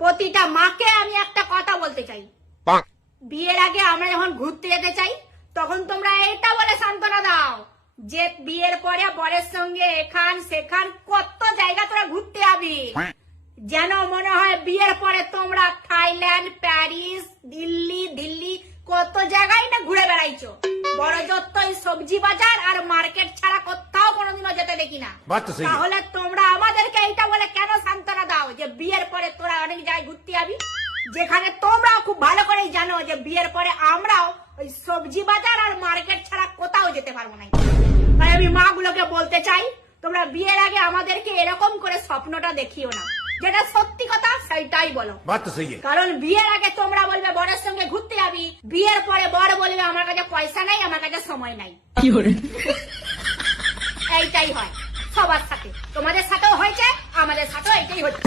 প্রতিটা মাকে আমি একটা কথা বলতে চাই, বিয়ের আগে আমরা যখন ঘুরতে যেতে চাই তখন তোমরা এটা বলে সান্ত্বনা দাও যে বিয়ের পরে বরের সঙ্গে এখান সেখান কত জায়গা তোরা ঘুরতে যাবি, যেন মনে হয় বিয়ের পরে তোমরা থাইল্যান্ড, প্যারিস, দিল্লি কত জায়গায় না ঘুরে বেড়াইছো। বড় যত সবজি বাজার আর মার্কেট ছাড়া কোথাও কোনোদিনও যেতে দেখি না। তাহলে তোমরা আমাদেরকে এইটা বলে কেন সান্ত্বনা দাও যে বিয়ের পরে তোরা অনেক জায়গায় ঘুরতে যাবি, যেখানে তোমরাও খুব ভালো করেই জানো যে বিয়ের পরে আমরাও ওই সবজি বাজার আর মার্কেট ছাড়া কোথাও যেতে পারবো না। তাই আমি মা গুলোকে বলতে চাই, তোমরা বিয়ের আগে আমাদেরকে এরকম করে স্বপ্নটা দেখিও না, যেটা সত্যি কথা সেইটাই বলো। কারণ বিয়ের আগে তোমরা বলবে বরের সঙ্গে ঘুরতে যাবি, বিয়ের পরে বর বলবে আমার কাছে পয়সা নাই, আমার কাছে সময় নাই। এইটাই হয় সবার সাথে, তোমাদের সাথেও হয়েছে, আমাদের সাথেও এইটাই হচ্ছে।